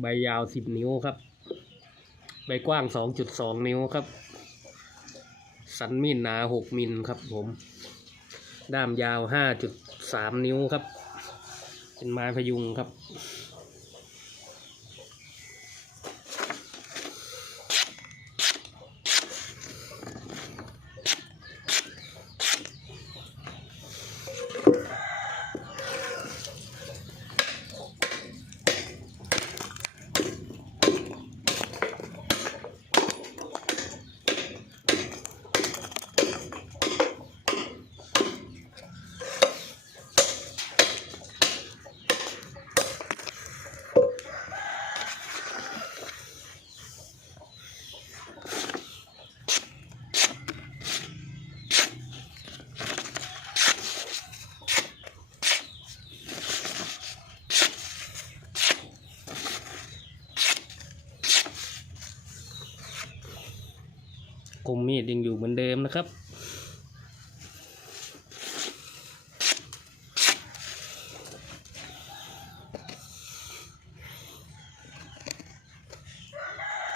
ใบยาวสิบนิ้วครับ ใบกว้างสองจุดสองนิ้วครับ สันมีดหนาหกมิลครับผม ด้ามยาวห้าจุดสามนิ้วครับ เป็นไม้พยุงครับ คมมีดยังอยู่เหมือนเดิมนะครับ